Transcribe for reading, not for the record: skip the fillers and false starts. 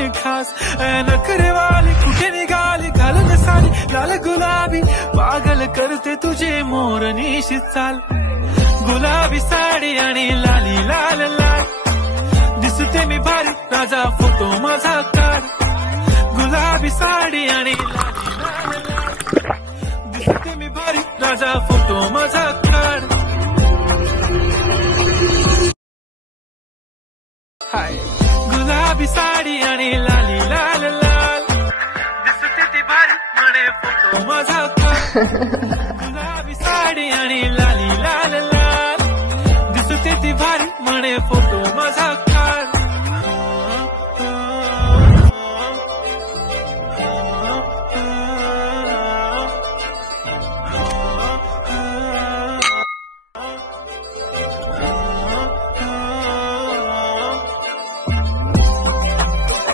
मी खास नखरेवाली कुठे निघाली घालून साली लाल गुलाबी पागल करते तुझे मोरनीशी चाल गुलाबी साडी आणि लाली लाल लाल दिसते मी भारी राजा फोटो माझा काढ गुलाबी साडी आणि लाली लाल लाल दिसते मी भारी राजा फोटो माझा काढ हाय गुलाबी साडी आणि लाली लाल लाल दिसते ती भारी म्हणे फोटो माझा काढ गुलाबी साडी आणि लाली लाल लाल दिसते ती भारी म्हणे फोटो माझा